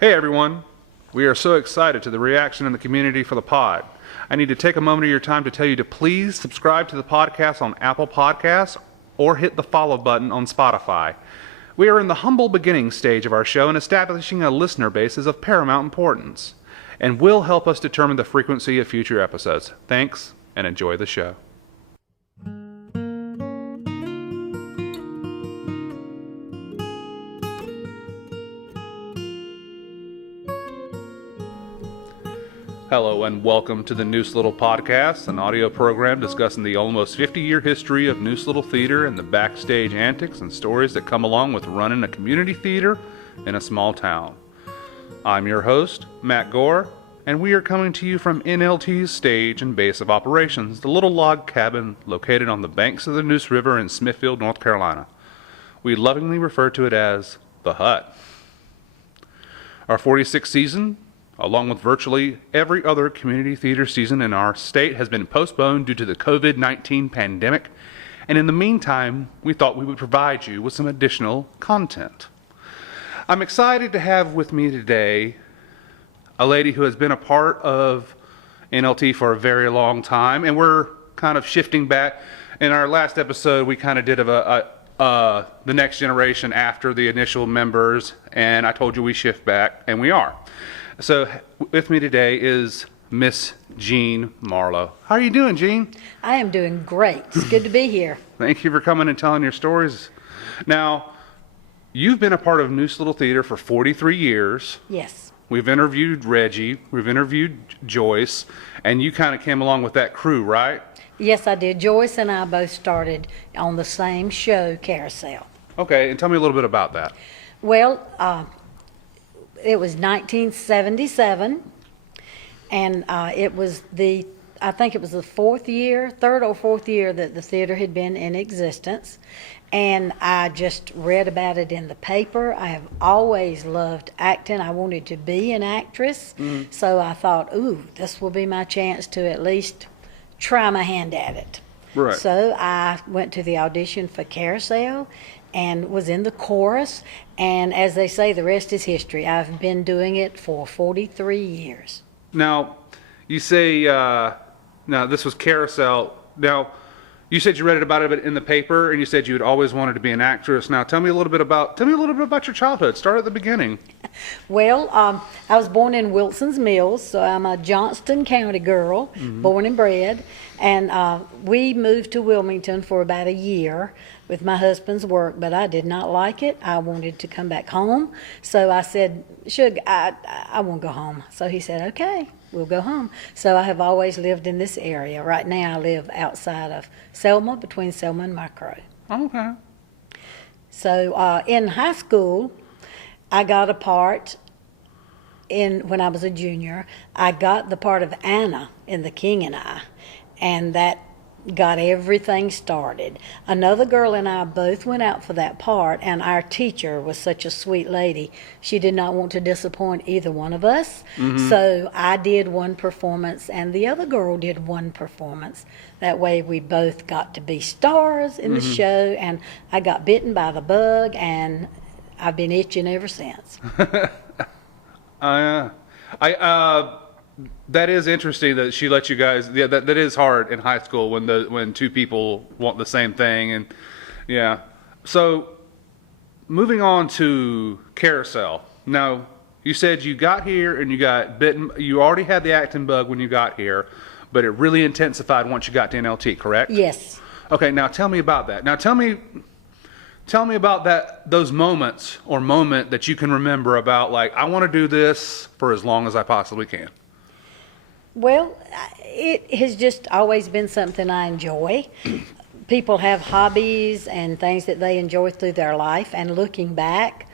Hey everyone, we are so excited to the reaction in the community for the pod. I need to take a moment of your time to tell you to please subscribe to the podcast on Apple Podcasts or hit the follow button on Spotify. We are in the humble beginning stage of our show and establishing a listener base is of paramount importance and will help us determine the frequency of future episodes. Thanks and enjoy the show. Hello and welcome to the Neuse Little Podcast, an audio program discussing the almost 50-year history of Neuse Little Theater and the backstage antics and stories that come along with running a community theater in a small town. I'm your host, Matt Gore, and we are coming to you from NLT's stage and base of operations, the little log cabin located on the banks of the Neuse River in Smithfield, North Carolina. We lovingly refer to it as the Hut. Our 46th season, along with virtually every other community theater season in our state, has been postponed due to the COVID-19 pandemic, and in the meantime, we thought we would provide you with some additional content. I'm excited to have with me today a lady who has been a part of NLT for a very long time, and we're kind of shifting back. In our last episode, we kind of did the next generation after the initial members, and I told you we shift back, and we are. So with me today is Miss Jean Marlow. How are you doing, Jean? I am doing great. It's good to be here. Thank you for coming and telling your stories. Now, you've been a part of Neuse Little Theater for 43 years. Yes. We've interviewed Reggie, we've interviewed Joyce, and you kind of came along with that crew, right? Yes, I did. Joyce and I both started on the same show, Carousel. Okay, and tell me a little bit about that. Well, it was 1977, and I think it was the third or fourth year that the theater had been in existence. And I just read about it in the paper. I have always loved acting. I wanted to be an actress. Mm-hmm. So I thought, this will be my chance to at least try my hand at it. Right. So I went to the audition for Carousel and was in the chorus. And as they say, the rest is history. I've been doing it for 43 years. Now, you say, now this was Carousel. Now, you said you read about it in the paper, and you said you had always wanted to be an actress. Now, tell me a little bit about your childhood. Start at the beginning. Well, I was born in Wilson's Mills, so I'm a Johnston County girl, born and bred. And we moved to Wilmington for about a year with my husband's work, but I did not like it. I wanted to come back home. So I said, I want to go home. So he said, okay, we'll go home. So I have always lived in this area. Right now I live outside of Selma, between Selma and Micro. Okay. So in high school, I got a part when I was a junior. I got the part of Anna in The King and I, and that got everything started. Another girl and I both went out for that part, and our teacher was such a sweet lady. She did not want to disappoint either one of us. Mm-hmm. So I did one performance, and the other girl did one performance. That way we both got to be stars in the show, and I got bitten by the bug, and I've been itching ever since. That is interesting that she let you guys. Yeah, that is hard in high school when two people want the same thing, and yeah. So, moving on to Carousel. Now, you said you got here and you got bitten. You already had the acting bug when you got here, but it really intensified once you got to NLT. Correct? Yes. Okay. Now, tell me about that. Now, tell me about those moments or moment that you can remember about, like, I want to do this for as long as I possibly can. Well, it has just always been something I enjoy. People have hobbies and things that they enjoy through their life, and looking back,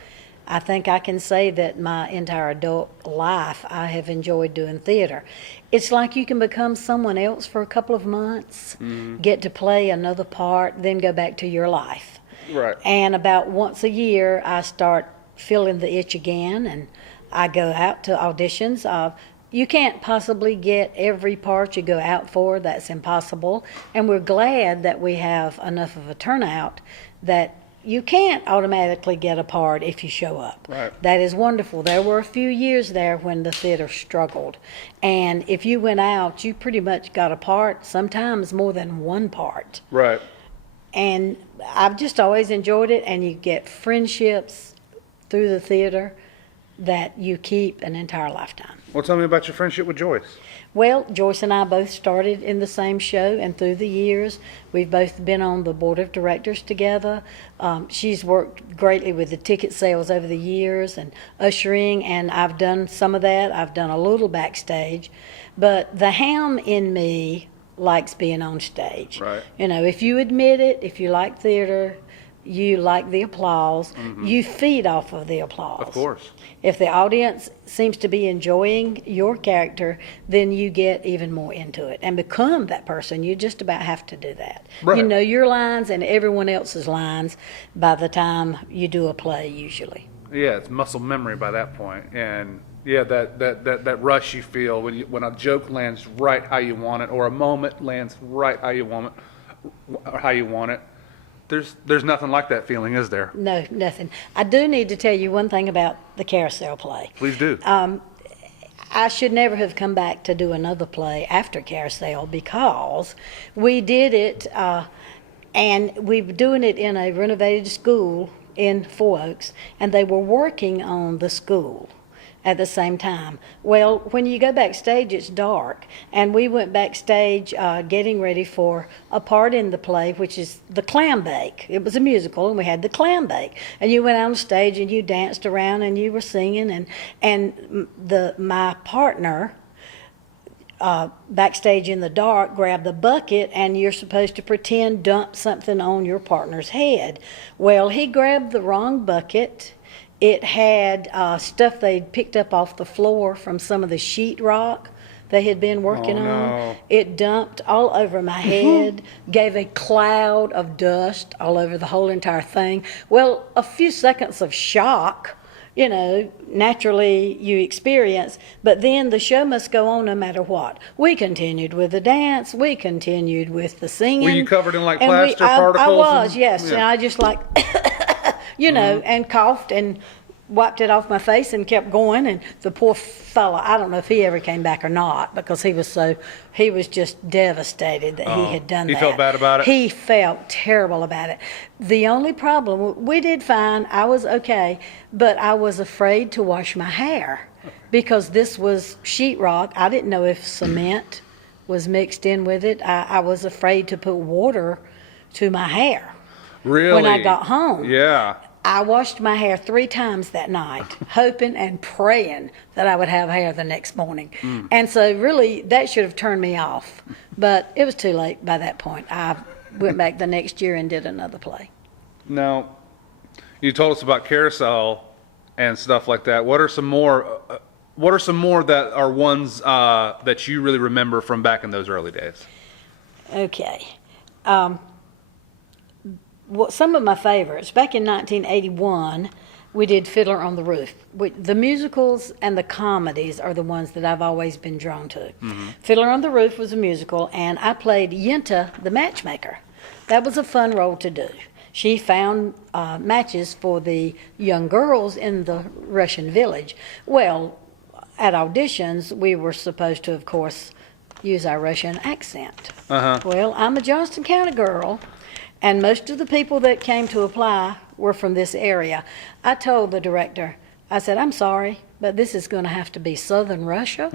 I think I can say that my entire adult life I have enjoyed doing theater. It's like you can become someone else for a couple of months, get to play another part, then go back to your life. Right. And about once a year, I start feeling the itch again, and I go out to auditions. You can't possibly get every part you go out for. That's impossible. And we're glad that we have enough of a turnout that you can't automatically get a part if you show up. Right. That is wonderful. There were a few years there when the theater struggled. And if you went out, you pretty much got a part, sometimes more than one part. Right. And I've just always enjoyed it, and you get friendships through the theater that you keep an entire lifetime. Well, tell me about your friendship with Joyce. Well, Joyce and I both started in the same show, and through the years, we've both been on the board of directors together. She's worked greatly with the ticket sales over the years and ushering, and I've done some of that. I've done a little backstage. But the ham in me likes being on stage. Right. You know, if you admit it, if you like theater, you like the applause, you feed off of the applause. Of course. If the audience seems to be enjoying your character, then you get even more into it and become that person. You just about have to do that. Right. You know your lines and everyone else's lines by the time you do a play, usually. Yeah, it's muscle memory by that point. And yeah, that rush you feel when a joke lands right how you want it, or a moment lands right how you want it. There's nothing like that feeling, is there? No, nothing. I do need to tell you one thing about the carousel play. Please do. I should never have come back to do another play after Carousel, because we did it, and we were doing it in a renovated school in Four Oaks, and they were working on the school at the same time. Well, when you go backstage, it's dark, and we went backstage getting ready for a part in the play, which is the clam bake. It was a musical, and we had the clam bake, and you went on stage and you danced around and you were singing, and my partner backstage in the dark grabbed the bucket, and you're supposed to pretend dump something on your partner's head. Well, he grabbed the wrong bucket. It had stuff they'd picked up off the floor from some of the sheetrock they had been working on. It dumped all over my head, gave a cloud of dust all over the whole entire thing. Well, a few seconds of shock, you know, naturally you experience, but then the show must go on no matter what. We continued with the dance, we continued with the singing. Were you covered in like and plaster I particles? was, yes, Yeah. and I just like, you know, and coughed and wiped it off my face and kept going. And the poor fella, I don't know if he ever came back or not, because he was just devastated that he had done that. He felt bad about it? He felt terrible about it. The only problem, we did fine, I was okay, but I was afraid to wash my hair because this was sheetrock. I didn't know if cement was mixed in with it. I was afraid to put water to my hair. Really? When I got home. Yeah. I washed my hair 3 times that night, hoping and praying that I would have hair the next morning. And so really, that should have turned me off. But it was too late by that point. I went back the next year and did another play. Now, you told us about Carousel and stuff like that. What are some more? What are some more that are ones that you really remember from back in those early days? Okay. Well, some of my favorites, back in 1981, we did Fiddler on the Roof. The musicals and the comedies are the ones that I've always been drawn to. Fiddler on the Roof was a musical, and I played Yenta, the matchmaker. That was a fun role to do. She found matches for the young girls in the Russian village. Well, at auditions, we were supposed to, of course, use our Russian accent. Well, I'm a Johnston County girl, and most of the people that came to apply were from this area. I told the director, I said, I'm sorry, but this is going to have to be Southern Russia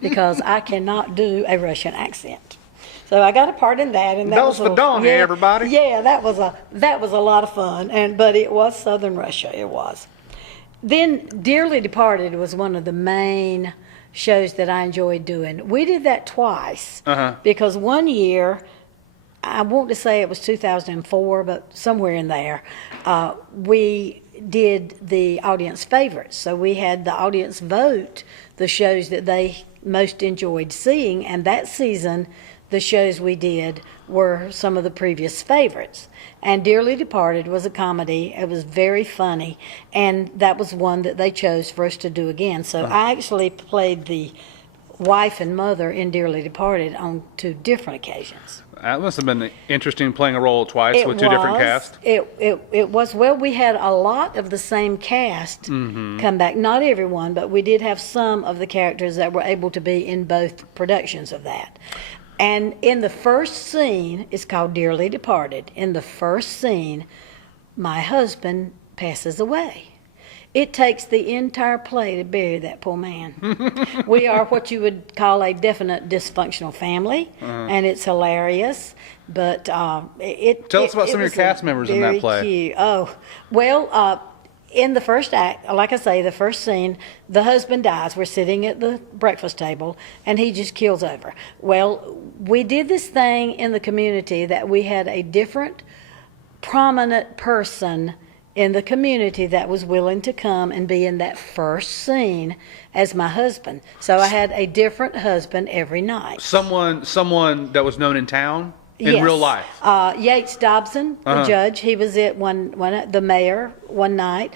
because I cannot do a Russian accent. So I got a part in that, and that was everybody. Yeah, that was a lot of fun, but it was Southern Russia. It was. Then Dearly Departed was one of the main shows that I enjoyed doing. We did that twice because one year, I want to say it was 2004, but somewhere in there, we did the audience favorites. So we had the audience vote the shows that they most enjoyed seeing, and that season, the shows we did were some of the previous favorites. And Dearly Departed was a comedy. It was very funny, and that was one that they chose for us to do again. So I actually played the wife and mother in Dearly Departed on 2 different occasions. That must have been interesting playing a role twice with 2 different casts. It was. Well, we had a lot of the same cast come back. Not everyone, but we did have some of the characters that were able to be in both productions of that. And in the first scene, it's called Dearly Departed. In the first scene, my husband passes away. It takes the entire play to bury that poor man. We are what you would call a definite dysfunctional family, and it's hilarious. But Tell us about some of your cast members in that play. Cute. Oh, well, in the first act, like I say, the first scene, the husband dies. We're sitting at the breakfast table, and he just keels over. Well, we did this thing in the community that we had a different prominent person in the community that was willing to come and be in that first scene as my husband. So I had a different husband every night. Someone that was known in town in real life. Yates Dobson, the judge, he was at the mayor one night.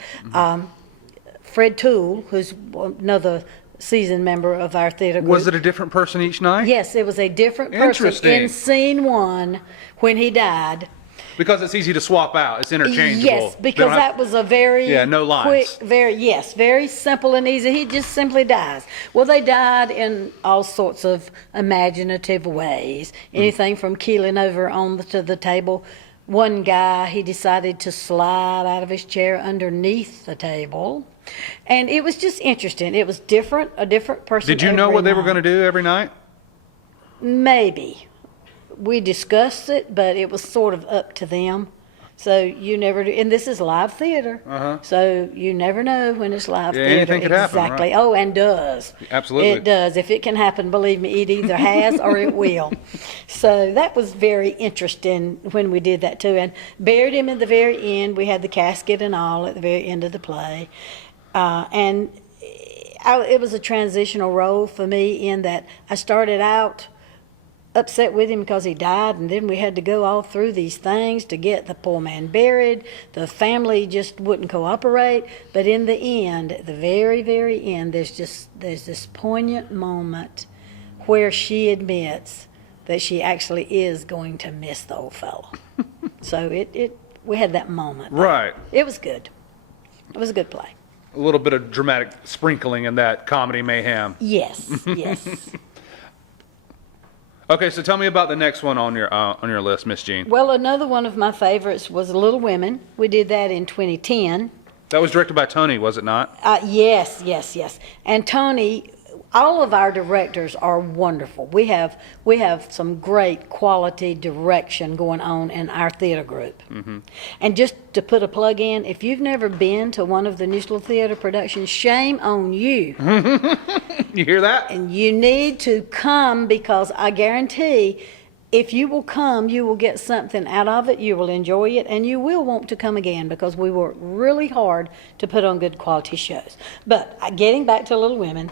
Fred Toole, who's another seasoned member of our theater group. Was it a different person each night? Yes, it was a different person in scene 1 when he died. Because it's easy to swap out. It's interchangeable. Yes, because that was a very no lines. quick, very simple and easy. He just simply dies. Well, they died in all sorts of imaginative ways. Anything from keeling over to the table. One guy, he decided to slide out of his chair underneath the table. And it was just interesting. It was different, a different person. Did you know what they were going to do every night? Maybe. We discussed it, but it was sort of up to them. So you never do, and this is live theater. So you never know when it's live theater. Anything could happen. Exactly. Right? Oh, and does. Absolutely. It does. If it can happen, believe me, it either has or it will. So that was very interesting when we did that too. And buried him at the very end. We had the casket and all at the very end of the play. It was a transitional role for me in that I started out upset with him because he died, and then we had to go all through these things to get the poor man buried. The family just wouldn't cooperate, but in the end, at the very, very end, there's this poignant moment where she admits that she actually is going to miss the old fellow. So we had that moment. Right. It was good. It was a good play. A little bit of dramatic sprinkling in that comedy mayhem. Yes, yes. Okay, so tell me about the next one on your list, Miss Jean. Well, another one of my favorites was Little Women. We did that in 2010. That was directed by Tony, was it not? Yes. And Tony, all of our directors are wonderful. We have some great quality direction going on in our theater group. And just to put a plug in, if you've never been to one of the Neuse Little Theater productions, shame on you. You hear that? And you need to come, because I guarantee if you will come, you will get something out of it, you will enjoy it, and you will want to come again, because we work really hard to put on good quality shows. But getting back to Little Women,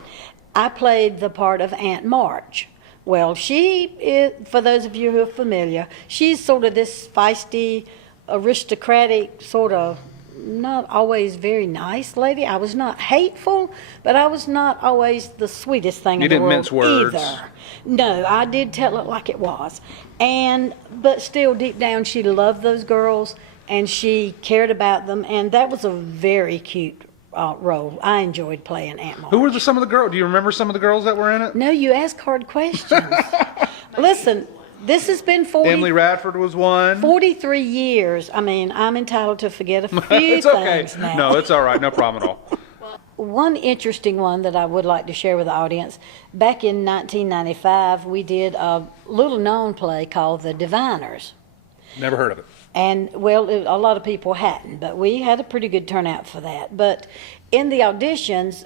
I played the part of Aunt March. Well, she is, for those of you who are familiar, she's sort of this feisty, aristocratic, sort of not always very nice lady. I was not hateful, but I was not always the sweetest thing in the world. You didn't mince words. Either. No, I did tell it like it was. But still, deep down, she loved those girls, and she cared about them, and that was a very cute role. I enjoyed playing Aunt March. Who were some of the girls? Do you remember some of the girls that were in it? No, you ask hard questions. Listen, this has been Emily Radford was one. 43 years. I mean, I'm entitled to forget a few it's okay. things now. No, it's all right. No problem at all. One interesting one that I would like to share with the audience, back in 1995, we did a little-known play called The Diviners. Never heard of it. And, well, a lot of people hadn't, but we had a pretty good turnout for that. But in the auditions,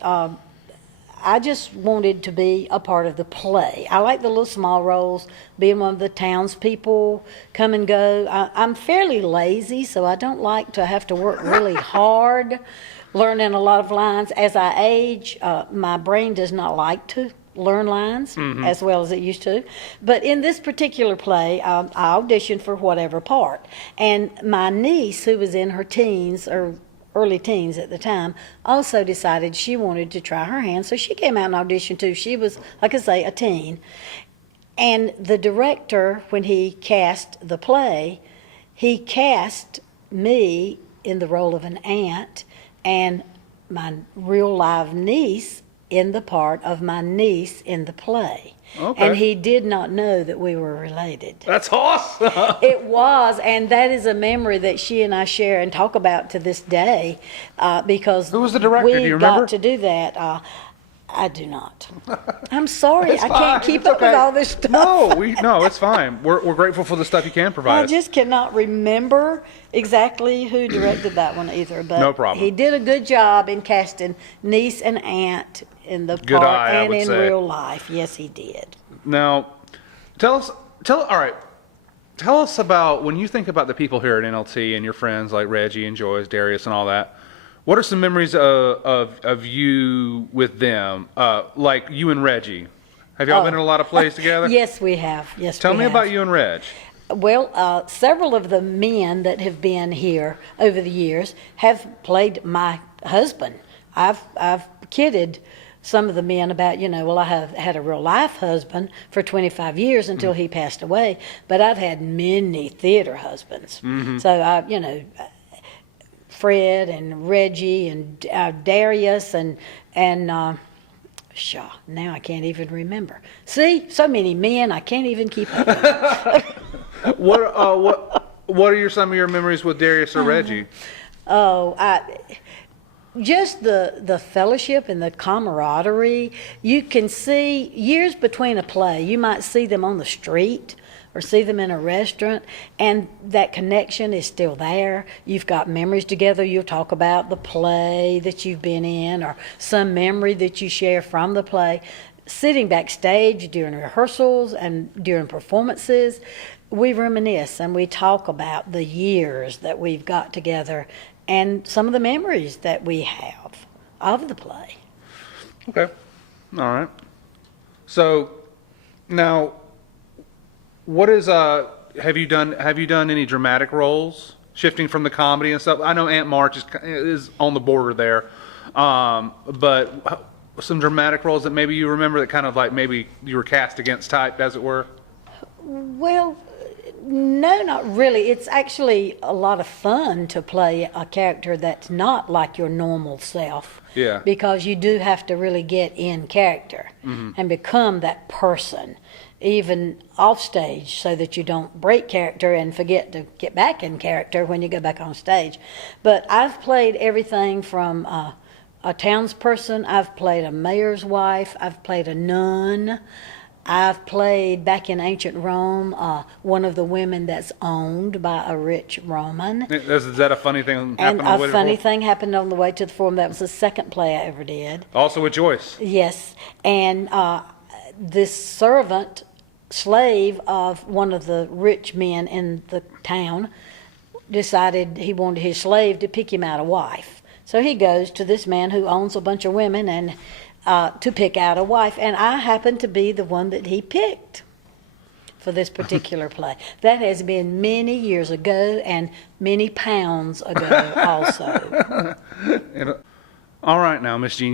I just wanted to be a part of the play. I like the little small roles, being one of the townspeople, come and go. I'm fairly lazy, so I don't like to have to work really hard, learning a lot of lines. As I age, my brain does not like to learn lines as well as it used to. But in this particular play, I auditioned for whatever part. And my niece, who was in her teens or early teens at the time, also decided she wanted to try her hand. So she came out and auditioned too. She was, like I say, a teen. And the director, when he cast the play, he cast me in the role of an aunt and my real live niece in the part of my niece in the play. Okay. And he did not know that we were related. That's awesome. It was, and that is a memory that she and I share and talk about to this day, because Who was the director? we Do you remember? got to do that. I do not. I'm sorry, It's I fine. can't keep It's up okay. with all this stuff. No, it's fine. We're grateful for the stuff you can provide I us. just cannot remember exactly who directed that one either. But No problem. he did a good job in casting niece and aunt in the Good part eye, I and would in say. real life. Yes, he did. Now, all right. Tell us about, when you think about the people here at NLT and your friends like Reggie and Joyce, Darius, and all that. What are some memories of you with them, like you and Reggie? Have y'all been in a lot of plays together? Yes, we have. Yes, Tell we me have. about you and Reg. Well, several of the men that have been here over the years have played my husband. I've kidded some of the men about, well, I have had a real life husband for 25 years until he passed away, but I've had many theater husbands. So Fred and Reggie and Darius and now I can't even remember. See, so many men, I can't even keep up. What are some of your memories with Darius or Reggie? Just the fellowship and the camaraderie. You can see years between a play. You might see them on the street or see them in a restaurant, and that connection is still there. You've got memories together. You'll talk about the play that you've been in or some memory that you share from the play. Sitting backstage during rehearsals and during performances, we reminisce and we talk about the years that we've got together and some of the memories that we have of the play. Okay. All right. So now, what is have you done any dramatic roles shifting from the comedy and stuff? I know Aunt March is on the border there, but some dramatic roles that maybe you remember that kind of like maybe you were cast against type, as it were. Well, no, not really. It's actually a lot of fun to play a character that's not like your normal self. Yeah. Because you do have to really get in character and become that person, even off stage, so that you don't break character and forget to get back in character when you go back on stage. But I've played everything from a townsperson, I've played a mayor's wife, I've played a nun, I've played, back in ancient Rome, one of the women that's owned by a rich Roman. Is that a funny thing And happened on the way a to funny the thing happened on the way to the forum. That was the second play I ever did. Also with Joyce. Yes. And this servant, slave of one of the rich men in the town, decided he wanted his slave to pick him out a wife. So he goes to this man who owns a bunch of women and to pick out a wife. And I happened to be the one that he picked for this particular play. That has been many years ago and many pounds ago also. All right, now, Miss Jean,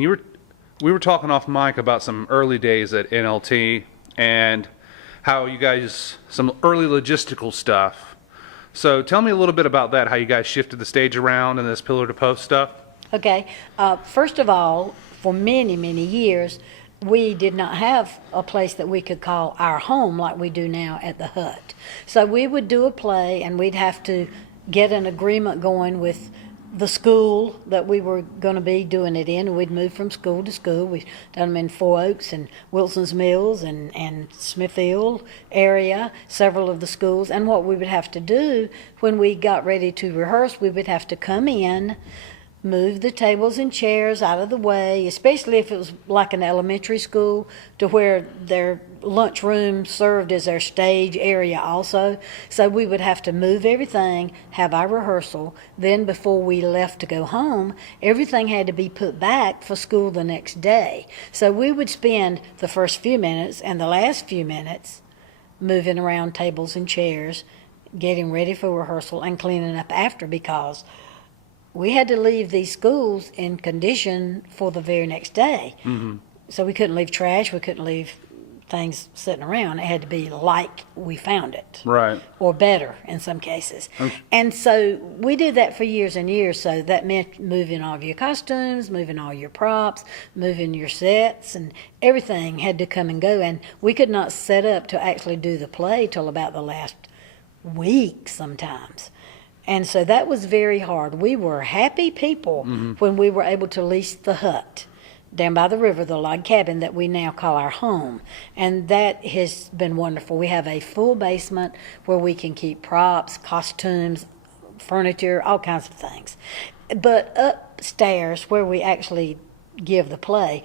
we were talking off mic about some early days at NLT and how you guys, some early logistical stuff. So tell me a little bit about that, how you guys shifted the stage around and this pillar to post stuff. Okay. First of all, for many, many years, we did not have a place that we could call our home like we do now at the Hut. So we would do a play and we'd have to get an agreement going with the school that we were going to be doing it in. We'd move from school to school. We've done them in Four Oaks and Wilson's Mills and Smithfield area, several of the schools. And what we would have to do when we got ready to rehearse, we would have to come in, move the tables and chairs out of the way, especially if it was like an elementary school, to where their lunchroom served as their stage area also. So we would have to move everything, have our rehearsal. Then before we left to go home, everything had to be put back for school the next day. So we would spend the first few minutes and the last few minutes moving around tables and chairs, getting ready for rehearsal and cleaning up after, because we had to leave these schools in condition for the very next day. Mm-hmm. So we couldn't leave trash, we couldn't leave things sitting around. It had to be like we found it. Right. Or better in some cases. And so we did that for years and years. So that meant moving all of your costumes, moving all your props, moving your sets, and everything had to come and go. And we could not set up to actually do the play till about the last week sometimes. And so that was very hard. We were happy people when we were able to lease the hut down by the river, the log cabin that we now call our home. And that has been wonderful. We have a full basement where we can keep props, costumes, furniture, all kinds of things. But upstairs, where we actually give the play,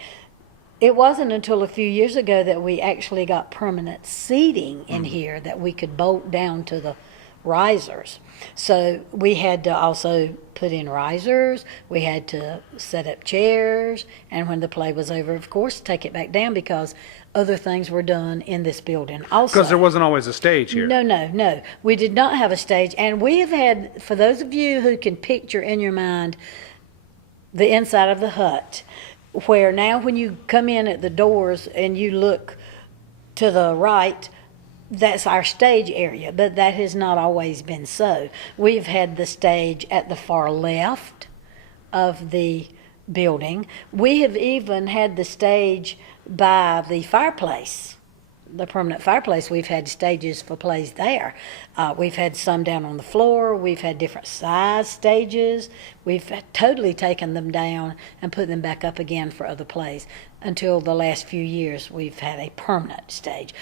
it wasn't until a few years ago that we actually got permanent seating in here that we could bolt down to the risers. So we had to also put in risers, we had to set up chairs, and when the play was over, of course, take it back down because other things were done in this building also. Because there wasn't always a stage here. No. We did not have a stage, and we have had, for those of you who can picture in your mind the inside of the hut, where now when you come in at the doors and you look to the right, that's our stage area, but that has not always been so. We've had the stage at the far left of the building. We have even had the stage by the fireplace, the permanent fireplace. We've had stages for plays there. We've had some down on the floor. We've had different size stages. We've totally taken them down and put them back up again for other plays. Until the last few years, we've had a permanent stage,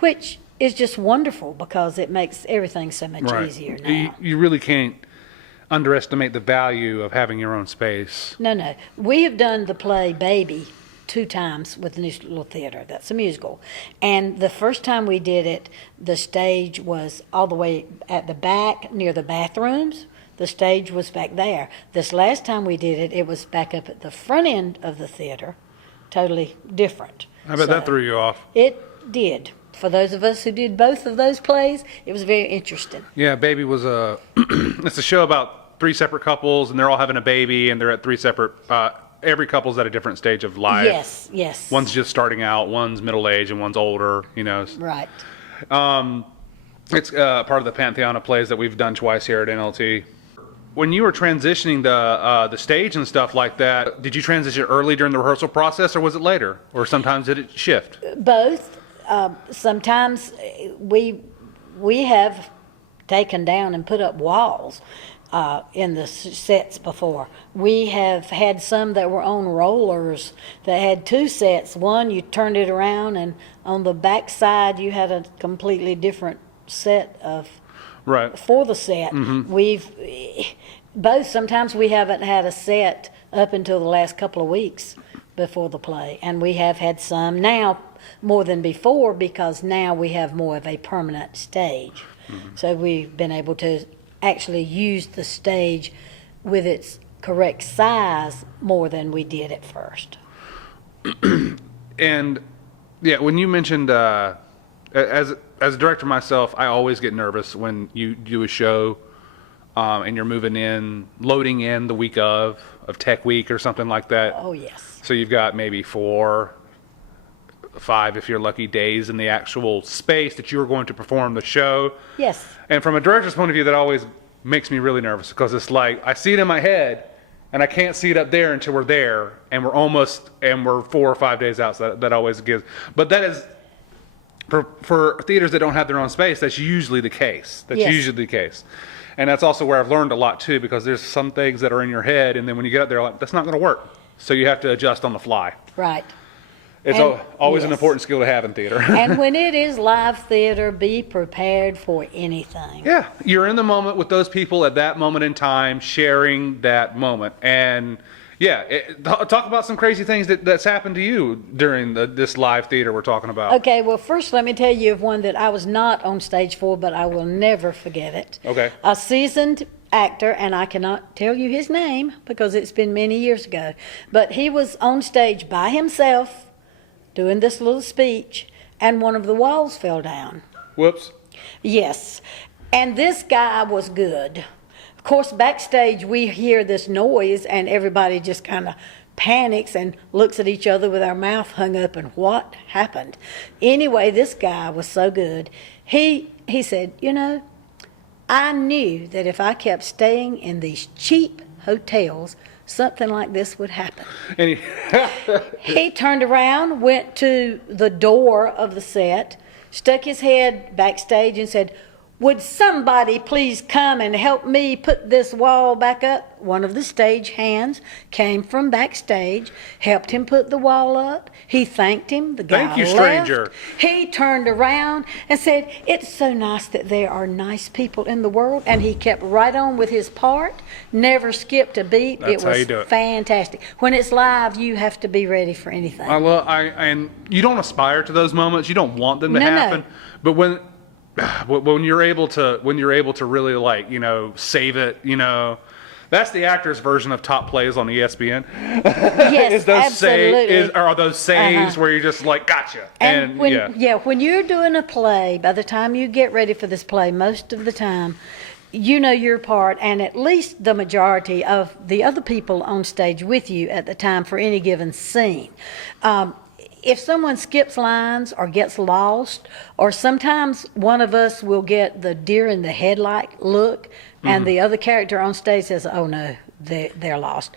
which is just wonderful because it makes everything so much easier now. You really can't underestimate the value of having your own space. No. We have done the play Baby 2 times with the Neuse Little Theater. That's a musical. And the first time we did it, the stage was all the way at the back near the bathrooms. The stage was back there. This last time we did it, it was back up at the front end of the theater, totally different. I bet that threw you off. It did. For those of us who did both of those plays, it was very interesting. Yeah, Baby was it's a show about 3 separate couples, and they're all having a baby, and they're at 3 separate, every couple's at a different stage of life. Yes. One's just starting out, one's middle-aged, and one's older, you know. Right. It's part of the pantheon of plays that we've done twice here at NLT. When you were transitioning the stage and stuff like that, did you transition early during the rehearsal process, or was it later? Or sometimes did it shift? Both. Sometimes we have taken down and put up walls in the sets before. We have had some that were on rollers that had 2 sets. One, you turned it around, and on the back side you had a completely different set of for the set. We've both. Sometimes we haven't had a set up until the last couple of weeks before the play, and we have had some now more than before because now we have more of a permanent stage. So we've been able to actually use the stage with its correct size more than we did at first. And yeah, when you mentioned as a director myself, I always get nervous when you do a show and you're loading in the week of Tech Week or something like that. Oh yes. So you've got maybe 4, 5, if you're lucky, days in the actual space that you're going to perform the show. Yes. And from a director's point of view, that always makes me really nervous because it's like I see it in my head and I can't see it up there until we're there, and we're 4 or 5 days out. So that always gives. But that is for theaters that don't have their own space. That's usually the case. And that's also where I've learned a lot too, because there's some things that are in your head, and then when you get up there, like, that's not going to work. So you have to adjust on the fly. Right. It's always an important skill to have in theater. And when it is live theater, be prepared for anything. Yeah, you're in the moment with those people at that moment in time, sharing that moment. And yeah, talk about some crazy things that's happened to you during this live theater we're talking about. Okay, well, first let me tell you of one that I was not on stage for, but I will never forget it. Okay. A seasoned actor, and I cannot tell you his name because it's been many years ago, but he was on stage by himself doing this little speech, and one of the walls fell down. Whoops. Yes. And this guy was good. Of course, backstage, we hear this noise, and everybody just kind of panics and looks at each other with our mouth hung open. What happened? Anyway, this guy was so good. He said, I knew that if I kept staying in these cheap hotels, something like this would happen. And He turned around, went to the door of the set, stuck his head backstage and said, would somebody please come and help me put this wall back up? One of the stage hands came from backstage, helped him put the wall up. He thanked him. The guy Thank you, left. stranger. He turned around and said, it's so nice that there are nice people in the world. And he kept right on with his part, never skipped a beat. That's it was how you do it. fantastic. When it's live, you have to be ready for anything. And you don't aspire to those moments. You don't want them to No. happen. But when you're able to really save it, that's the actor's version of top plays on ESPN. Yes, is those absolutely. are those saves where you're just like, gotcha. And when you're doing a play, by the time you get ready for this play, most of the time, you know your part, and at least the majority of the other people on stage with you at the time for any given scene. If someone skips lines or gets lost, or sometimes one of us will get the deer in the headlight look, and the other character on stage says, oh no, they're lost.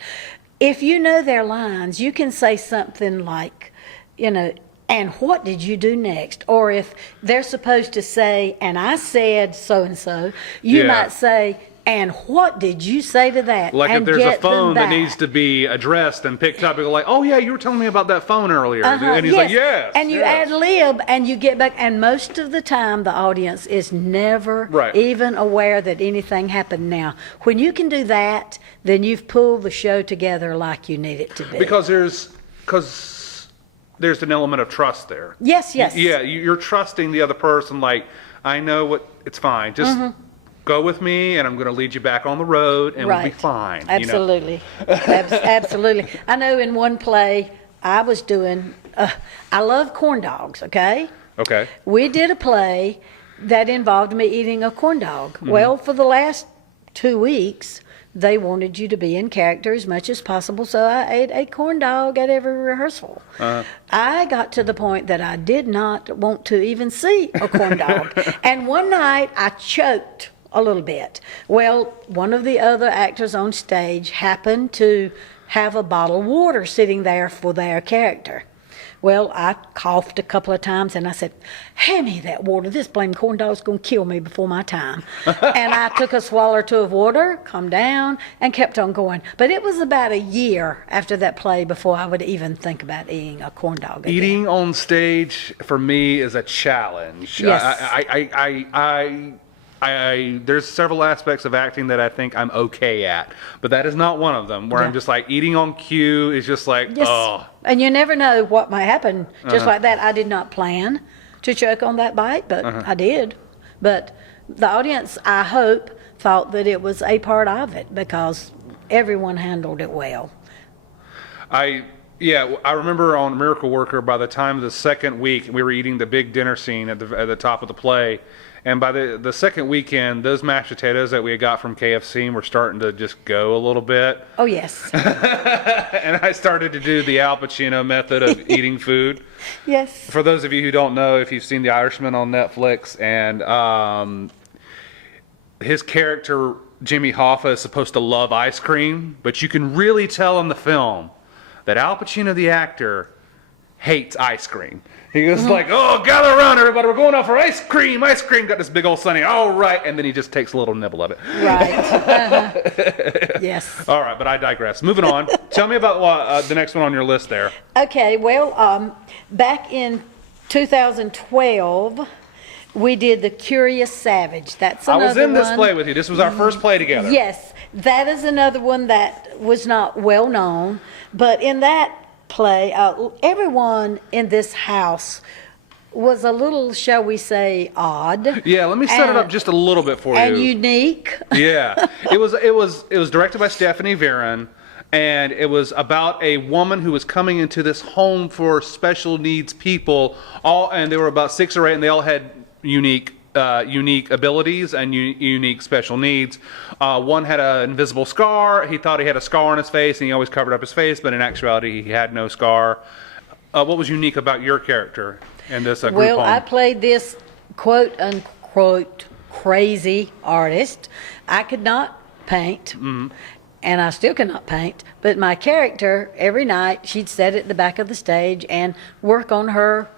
If you know their lines, you can say something like, and what did you do next? Or if they're supposed to say, and I said so-and-so, you might say, and what did you say to that? Like and if there's a get phone them that back. needs to be addressed and picked up, you go like, oh yeah, you were telling me about that phone earlier. And he's like, yes. And you yes. ad lib and you get back, and most of the time the audience is never Right. even aware that anything happened. Now, when you can do that, then you've pulled the show together like you need it to be. Because there's an element of trust there. Yes. Yeah, you're trusting the other person. Like, I know it's fine. Just go with me, and I'm going to lead you back on the road, and we'll be fine. Absolutely. Absolutely. I know in one play I was doing, I love corn dogs, okay? Okay. We did a play that involved me eating a corn dog. Well, for the last 2 weeks, they wanted you to be in character as much as possible, so I ate a corn dog at every rehearsal. I got to the point that I did not want to even see a corn dog. And one night I choked a little bit. Well, one of the other actors on stage happened to have a bottle of water sitting there for their character. Well, I coughed a couple of times and I said, hand me that water. This blame corn dog's going to kill me before my time. And I took a swallow or two of water, calmed down, and kept on going. But it was about a year after that play before I would even think about eating a corn dog again. Eating on stage, for me, is a challenge. Yes. There's several aspects of acting that I think I'm okay at, but that is not one of them, where I'm just like, eating on cue is just like, Yes. oh. And you never know what might happen. Just like that, I did not plan to choke on that bite, but I did. But the audience, I hope, thought that it was a part of it because everyone handled it well. I remember on Miracle Worker, by the time of the second week, we were eating the big dinner scene at the top of the play. And by the second weekend, those mashed potatoes that we had got from KFC were starting to just go a little bit. Oh, yes. And I started to do the Al Pacino method of eating food. Yes. For those of you who don't know, if you've seen The Irishman on Netflix, and his character, Jimmy Hoffa, is supposed to love ice cream, but you can really tell in the film that Al Pacino, the actor, hates ice cream. He was like, oh, gather around, everybody. We're going out for ice cream. Ice cream. Got this big old Sunny. All right. And then he just takes a little nibble of it. Right. Yes. All right. But I digress. Moving on. Tell me about the next one on your list there. Okay. Well, back in 2012, we did The Curious Savage. That's another I was in this one. play with you. This was our first play together. Yes. That is another one that was not well known. But in that play, everyone in this house was a little, shall we say, odd. Yeah, let me set it up just a little bit for you. And unique. Yeah, it was directed by Stephanie Varon, and it was about a woman who was coming into this home for special needs people. And there were about 6 or 8, and they all had unique unique abilities and unique special needs. One had an invisible scar. He thought he had a scar on his face, and he always covered up his face, but in actuality, he had no scar. What was unique about your character in this group Well, home? I played this quote unquote crazy artist. I could not paint, and I still cannot paint, but my character, every night, she'd sit at the back of the stage and work on her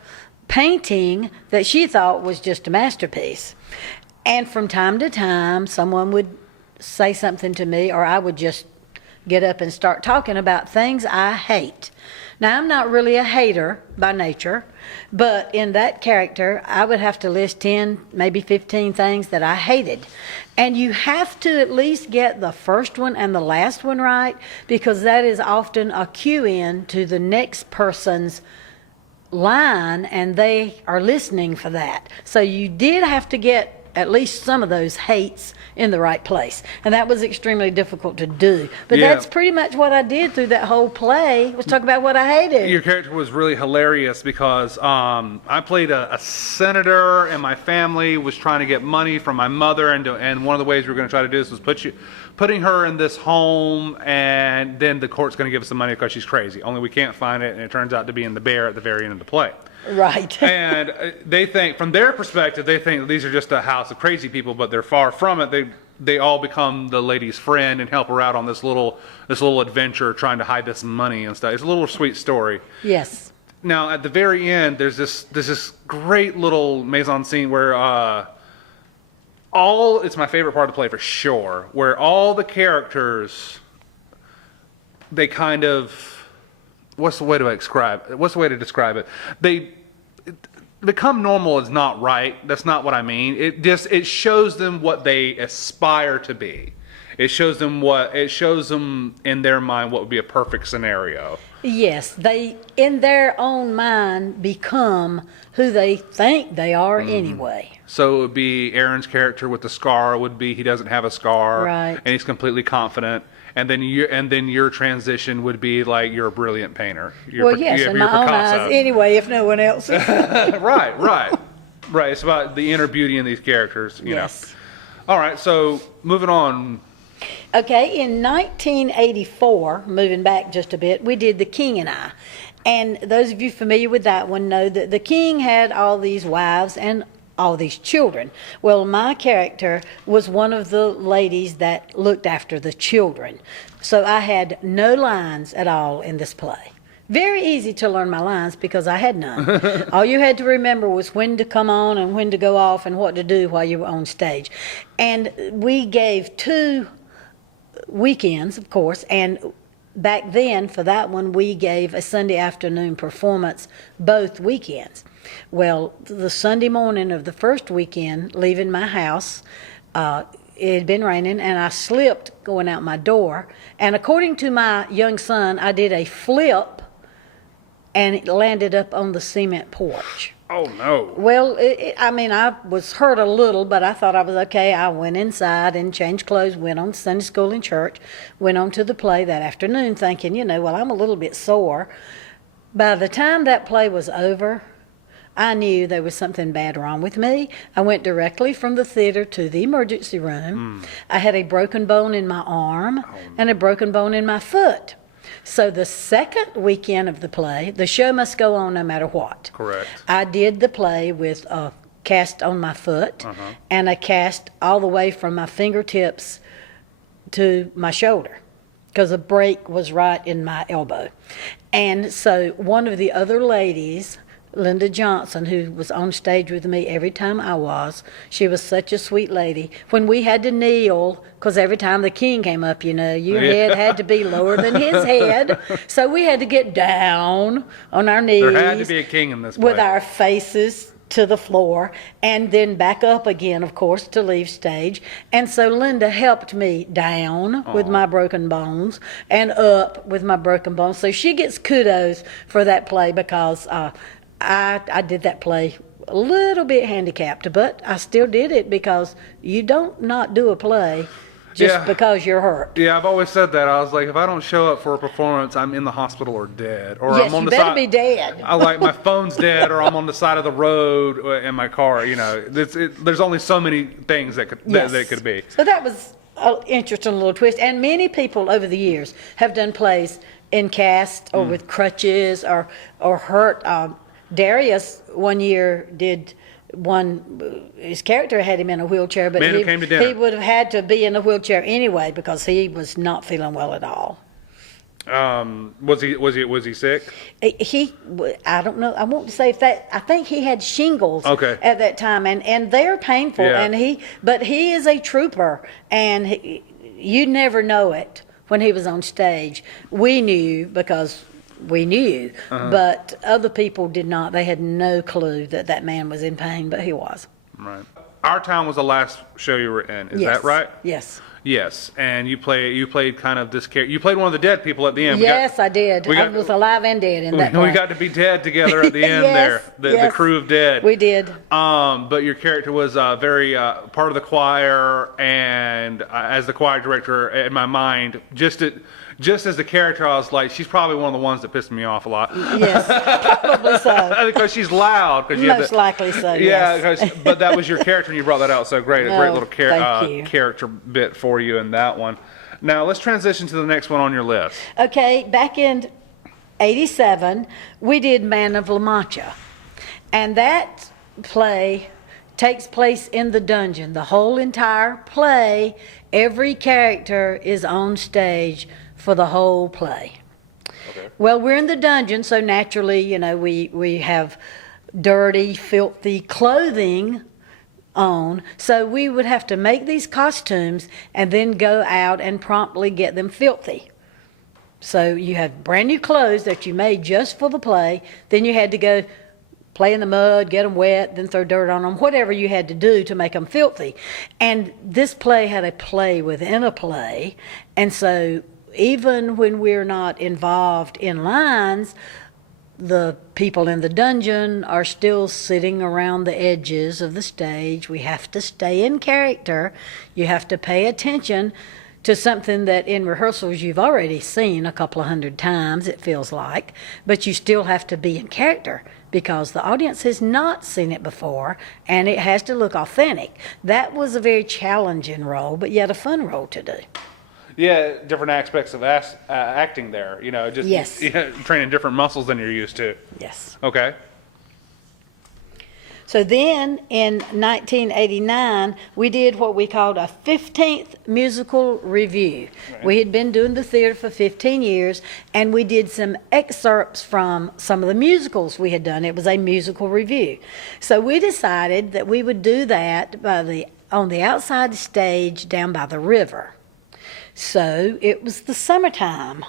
painting that she thought was just a masterpiece. And from time to time, someone would say something to me, or I would just get up and start talking about things I hate. Now, I'm not really a hater by nature, but in that character, I would have to list 10, maybe 15 things that I hated. And you have to at least get the first one and the last one right, because that is often a cue in to the next person's line, and they are listening for that. So you did have to get at least some of those hates in the right place, and that was extremely difficult to do. But Yeah. that's pretty much what I did through that whole play, was talk about what I hated. Your character was really hilarious because I played a senator, and my family was trying to get money from my mother, and one of the ways we were going to try to do this was putting her in this home, and then the court's going to give us the money because she's crazy. Only we can't find it, and it turns out to be in the bear at the very end of the play. Right. And they think, from their perspective, they think that these are just a house of crazy people, but they're far from it. They all become the lady's friend and help her out on this little adventure trying to hide this money and stuff. It's a little sweet story. Yes. Now, at the very end, there's this great little mise-en-scene where it's my favorite part of the play for sure, where all the characters, they kind of, what's the way to describe it? They become normal is not right. That's not what I mean. It shows them what they aspire to be. It shows them in their mind what would be a perfect scenario. Yes, they, in their own mind, become who they think they are anyway. So it would be Aaron's character with the scar would be he doesn't have a scar, Right. and he's completely confident. And then your transition would be like you're a brilliant painter. Well, yes, in my own eyes anyway, if no one else is. Right. It's about the inner beauty in these characters, you Yes. know. All right, so moving on. Okay, in 1984, moving back just a bit, we did The King and I. And those of you familiar with that one know that the king had all these wives and all these children. Well, my character was one of the ladies that looked after the children. So I had no lines at all in this play. Very easy to learn my lines because I had none. All you had to remember was when to come on and when to go off and what to do while you were on stage. And we gave 2 weekends, of course, and back then for that one we gave a Sunday afternoon performance both weekends. Well, the Sunday morning of the first weekend, leaving my house, it had been raining, and I slipped going out my door. And according to my young son, I did a flip, and it landed up on the cement porch. Oh, no. Well, I was hurt a little, but I thought I was okay. I went inside and changed clothes, went on to Sunday school and church, went on to the play that afternoon thinking, I'm a little bit sore. By the time that play was over, I knew there was something bad wrong with me. I went directly from the theater to the emergency room. I had a broken bone in my arm and a broken bone in my foot. So the second weekend of the play, the show must go on no matter what. Correct. I did the play with a cast on my foot and a cast all the way from my fingertips to my shoulder because a break was right in my elbow. And so one of the other ladies, Linda Johnson, who was on stage with me every time she was such a sweet lady. When we had to kneel, because every time the king came up, your head had to be lower than his head. So we had to get down on our knees. There had to be a king in this play. With our faces to the floor, and then back up again, of course, to leave stage. And so Linda helped me down with my broken bones and up with my broken bones. So she gets kudos for that play because I did that play a little bit handicapped, but I still did it because you don't not do a play just because you're hurt. Yeah, I've always said that. I was like, if I don't show up for a performance, I'm in the hospital or dead. Or Yes, I'm on you the better side. be dead. I like my phone's dead, or I'm on the side of the road in my car. There's only so many things that could be. So that was an interesting little twist. And many people over the years have done plays in cast or with crutches or hurt. Darius one year did one. His character had him in a wheelchair, but Man Who Came to Dinner. he would have had to be in a wheelchair anyway because he was not feeling well at all. Was he sick? I don't know. I won't say if that. I think he had shingles Okay. at that time, and they're painful. Yeah. And but he is a trooper, and you never know it when he was on stage. We knew because we knew, but other people did not. They had no clue that man was in pain, but he was. Right. Our Town was the last show you were in. Is Yes. that right? Yes. Yes. And you played kind of this character. You played one of the dead people at the end. Yes, I did. I was alive and dead in that We play. got to be dead together at the end Yes, there. The yes. crew of dead. We did. But your character was very part of the choir, and as the choir director, in my mind, just as the character, I was like, she's probably one of the ones that pissed me off a lot. Yes, probably so. Because she's loud. Most likely so, Yeah, yes. but that was your character, and you brought that out so great. A great Oh, little thank you. character bit for you in that one. Now, let's transition to the next one on your list. Okay, back in 87, we did Man of La Mancha. And that play takes place in the dungeon. The whole entire play, every character is on stage for the whole play. Okay. Well, we're in the dungeon, so naturally, we have dirty, filthy clothing on. So we would have to make these costumes and then go out and promptly get them filthy. So you have brand new clothes that you made just for the play. Then you had to go play in the mud, get them wet, then throw dirt on them, whatever you had to do to make them filthy. And this play had a play within a play. And so even when we're not involved in lines, the people in the dungeon are still sitting around the edges of the stage. We have to stay in character. You have to pay attention to something that in rehearsals you've already seen a couple of hundred times, it feels like, but you still have to be in character because the audience has not seen it before and it has to look authentic. That was a very challenging role, but yet a fun role to do. Yeah, different aspects of acting there. Just Yes. Training different muscles than you're used to. Yes. Okay. So then in 1989, we did what we called a 15th musical review. Right. We had been doing the theater for 15 years, and we did some excerpts from some of the musicals we had done. It was a musical review. So we decided that we would do that on the outside stage down by the river. So it was the summertime.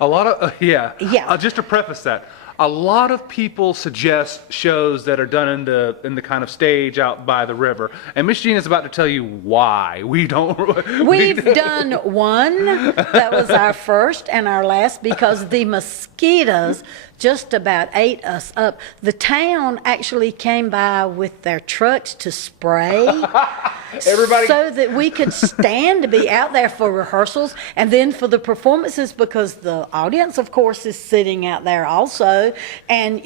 A lot of Yeah. Just to preface that, a lot of people suggest shows that are done in the kind of stage out by the river, and Miss Jean is about to tell you why we don't. We've done one. That was our first and our last because the mosquitoes just about ate us up. The town actually came by with their trucks to spray Everybody. so that we could stand to be out there for rehearsals and then for the performances because the audience, of course, is sitting out there also. And,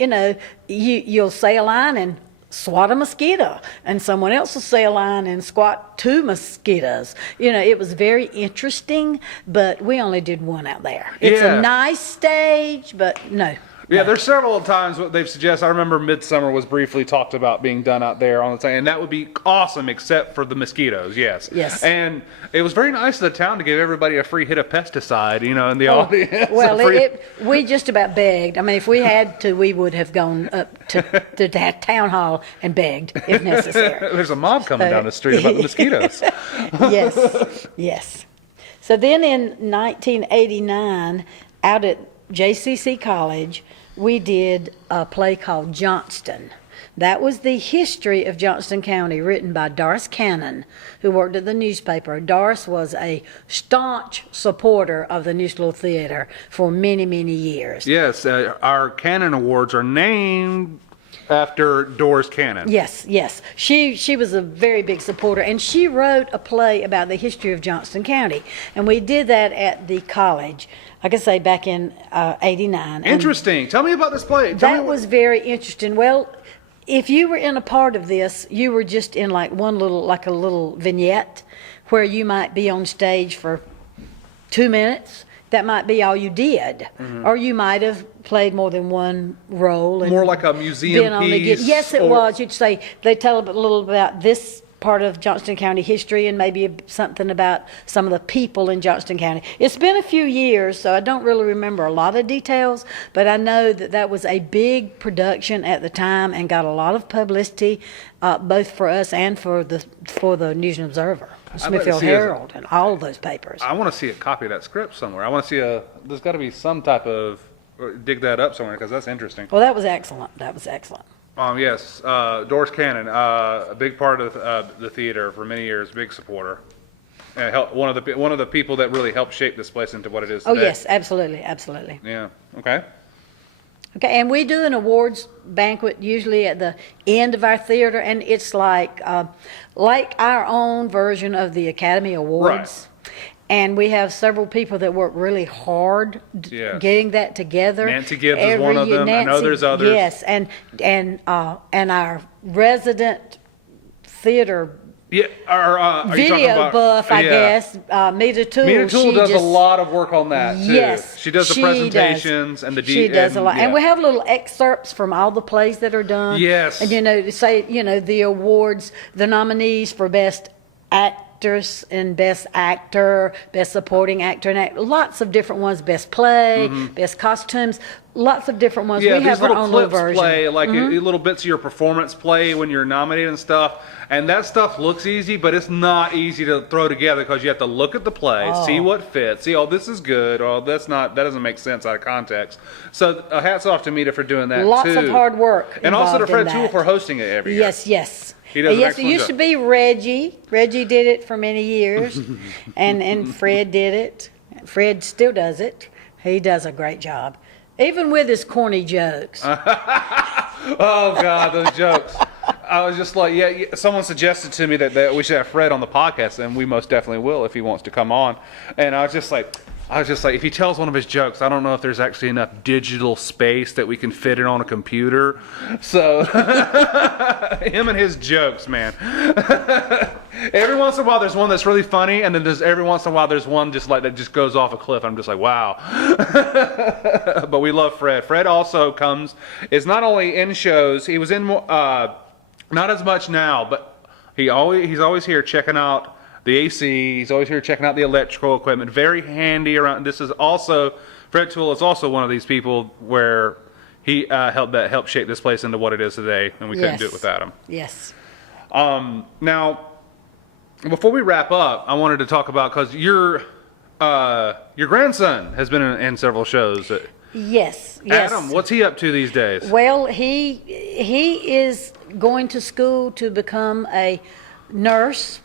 you'll say a line and swat a mosquito, and someone else will say a line and squat two mosquitoes. It was very interesting, but we only did one out there. It's Yeah. a nice stage, but no. Yeah, there's several times what they've suggested. I remember Midsummer was briefly talked about being done out there on the time, and that would be awesome except for the mosquitoes, yes. Yes. And it was very nice of the town to give everybody a free hit of pesticide, in the audience. Well, we just about begged. I mean, if we had to, we would have gone up to that town hall and begged if necessary. There's a mob coming down the street about the mosquitoes. Yes, yes. So then in 1989, out at JCC College, we did a play called Johnston. That was the history of Johnston County, written by Doris Cannon, who worked at the newspaper. Doris was a staunch supporter of the Neuse Little Theater for many, many years. Yes, our Cannon Awards are named After Doris Cannon. Yes, yes. She was a very big supporter, and she wrote a play about the history of Johnston County, and we did that at the college. Like I say, back in '89. Interesting. Tell me about this play. That was very interesting. Well, if you were in a part of this, you were just in like a little vignette, where you might be on stage for 2 minutes. That might be all you did, or you might have played more than one role. And more like a museum piece. Yes, it was. You'd say they tell a little about this part of Johnston County history, and maybe something about some of the people in Johnston County. It's been a few years, so I don't really remember a lot of details, but I know that was a big production at the time and got a lot of publicity, both for us and for the News and Observer, Smithfield Herald, and all of those papers. I want to see a copy of that script somewhere. I want to see there's got to be some type of, dig that up somewhere, because that's interesting. Well, that was excellent. That was excellent. Yes, Doris Cannon, a big part of the theater for many years, big supporter, and one of the people that really helped shape this place into what it is today. Oh yes, absolutely, absolutely. Yeah. Okay. Okay, and we do an awards banquet usually at the end of our theater, and it's like our own version of the Academy Awards. Right. And we have several people that work really hard getting that together. Nancy Gibbs is one of them. I know there's others. Yes, and our resident theater video buff, I guess, Mita Toole. Mita Toole does a lot of work on that too. Yes, she does the presentations and the she does a lot, and we have little excerpts from all the plays that are done. Yes, and to say the awards, the nominees for best actress and best actor, best supporting actor, and lots of different ones. Best play, best costumes. Lots of different ones. Yeah, we have our own little version. Play, like little bits of your performance play when you're nominated and stuff. And that stuff looks easy, but it's not easy to throw together because you have to look at the play, see what fits, see, this is good, that doesn't make sense out of context. So hats off to Mita for doing that too. Lots of hard work. And also to Fred Toole for hosting it every year. Yes. He does it used to be Reggie. Reggie did it for many years, and Fred did it. Fred still does it. He does a great job, even with his corny jokes. Oh God, those jokes! I was just like, someone suggested to me that we should have Fred on the podcast, and we most definitely will if he wants to come on. And I was just like, if he tells one of his jokes, I don't know if there's actually enough digital space that we can fit it on a computer. So, him and his jokes, man. Every once in a while, there's one that's really funny, and then every once in a while, there's one just like that just goes off a cliff. I'm just like, wow. But we love Fred. Fred also is not only in shows. He was in not as much now, but he's always here checking out the AC. He's always here checking out the electrical equipment. Very handy around. Fred Toole is also one of these people where he helped shape this place into what it is today, and we couldn't do it without him. Yes. Now, before we wrap up, I wanted to talk about, because your grandson has been in several shows. Yes. Adam, what's he up to these days? Well, he is going to school to become a nurse.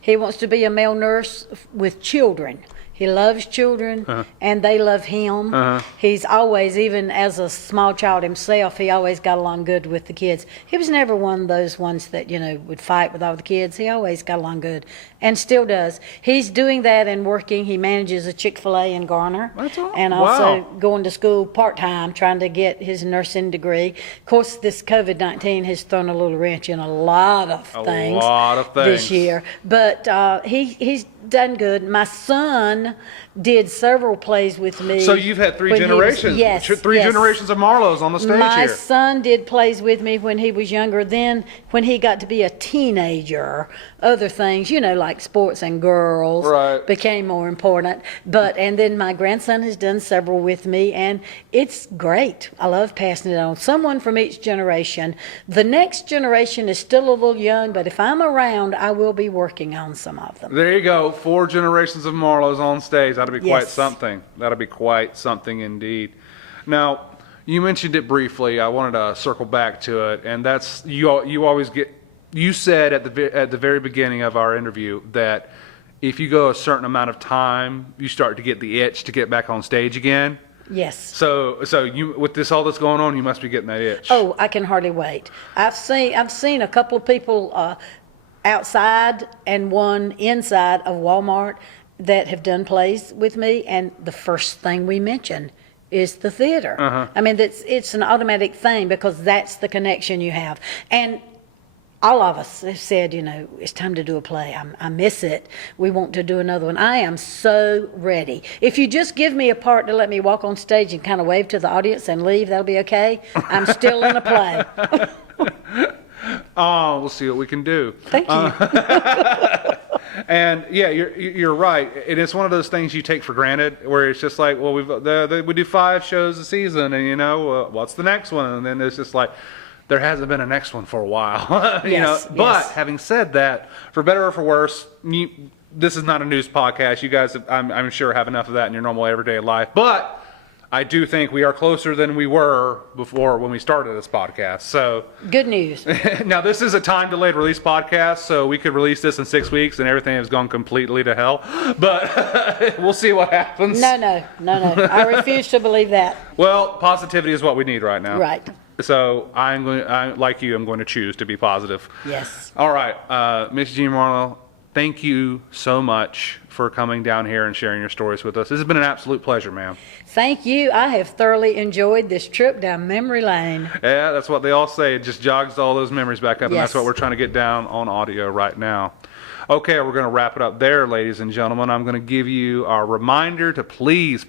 He wants to be a male nurse with children. He loves children, and they love him. He's always, even as a small child himself, he always got along good with the kids. He was never one of those ones that, would fight with all the kids. He always got along good, and still does. He's doing that and working. He manages a Chick-fil-A in Garner. That's all. And also going to school part-time, trying to get his nursing degree. Of course, this COVID-19 has thrown a little wrench in a lot of things this year. But he's done good. My son did several plays with me. So you've had three generations. Three generations of Marlows on the stage here. My son did plays with me when he was younger. Then when he got to be a teenager, other things, like sports and girls became more important. And then my grandson has done several with me, and it's great. I love passing it on. Someone from each generation. The next generation is still a little young, but if I'm around, I will be working on some of them. There you go. 4 generations of Marlows on stage. That'll be quite something. That'll be quite something indeed. Now, you mentioned it briefly. I wanted to circle back to it, and that's you always get. You said at the very beginning of our interview that if you go a certain amount of time, you start to get the itch to get back on stage again. Yes. So you, with this all that's going on, you must be getting that itch. Oh, I can hardly wait. I've seen a couple of people outside and one inside of Walmart that have done plays with me, and the first thing we mention is the theater. I mean, it's an automatic thing because that's the connection you have. And all of us have said, it's time to do a play. I miss it. We want to do another one. I am so ready. If you just give me a part to let me walk on stage and kind of wave to the audience and leave, that'll be okay. I'm still in a play. Oh, we'll see what we can do. Thank you. And yeah, you're right. It is one of those things you take for granted, where it's just like, well, we do 5 shows a season, and what's the next one? And then it's just like, there hasn't been a next one for a while. Yes, But having said that, for better or for worse, this is not a news podcast. You guys, I'm sure, have enough of that in your normal everyday life. But I do think we are closer than we were before when we started this podcast. So Good news. now this is a time delayed release podcast, so we could release this in 6 weeks and everything has gone completely to hell. But we'll see what happens. No. I refuse to believe that. Well, positivity is what we need right now. Right. So like you, I'm going to choose to be positive. Yes. All right, Miss Jean Marlow, thank you so much for coming down here and sharing your stories with us. This has been an absolute pleasure, ma'am. Thank you. I have thoroughly enjoyed this trip down memory lane. Yeah, that's what they all say. It just jogs all those memories back up, and that's Yes. what we're trying to get down on audio right now. Okay, we're going to wrap it up there, ladies and gentlemen. I'm going to give you a reminder to please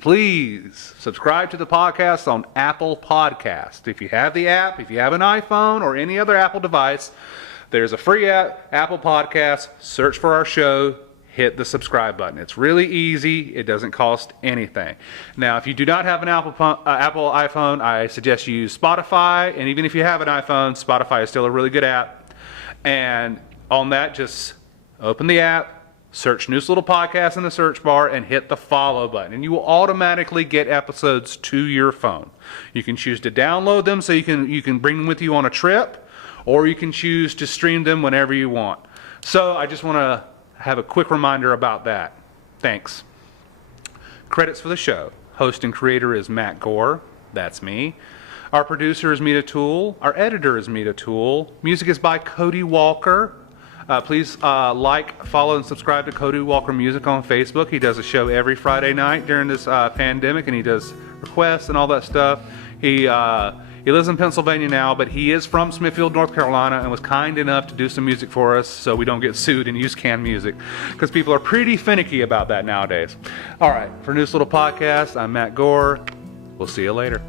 subscribe to the podcast on Apple Podcast. If you have the app, if you have an iPhone or any other Apple device, there's a free app, Apple Podcast. Search for our show. Hit the subscribe button. It's really easy. It doesn't cost anything. Now, if you do not have an Apple iPhone, I suggest you use Spotify. And even if you have an iPhone, Spotify is still a really good app. And on that, just open the app, search Neuse Little Podcast in the search bar, and hit the follow button. And you will automatically get episodes to your phone. You can choose to download them so you can bring them with you on a trip, or you can choose to stream them whenever you want. So I just want to have a quick reminder about that. Thanks. Credits for the show. Host and creator is Matt Gore. That's me. Our producer is Toole. Our editor is Toole. Music is by Cody Walker. Please follow, and subscribe to Cody Walker Music on Facebook. He does a show every Friday night during this pandemic, and he does requests and all that stuff. He lives in Pennsylvania now, but he is from Smithfield, North Carolina, and was kind enough to do some music for us so we don't get sued and use canned music, because people are pretty finicky about that nowadays. All right, for Neuse Little Podcast, I'm Matt Gore. We'll see you later.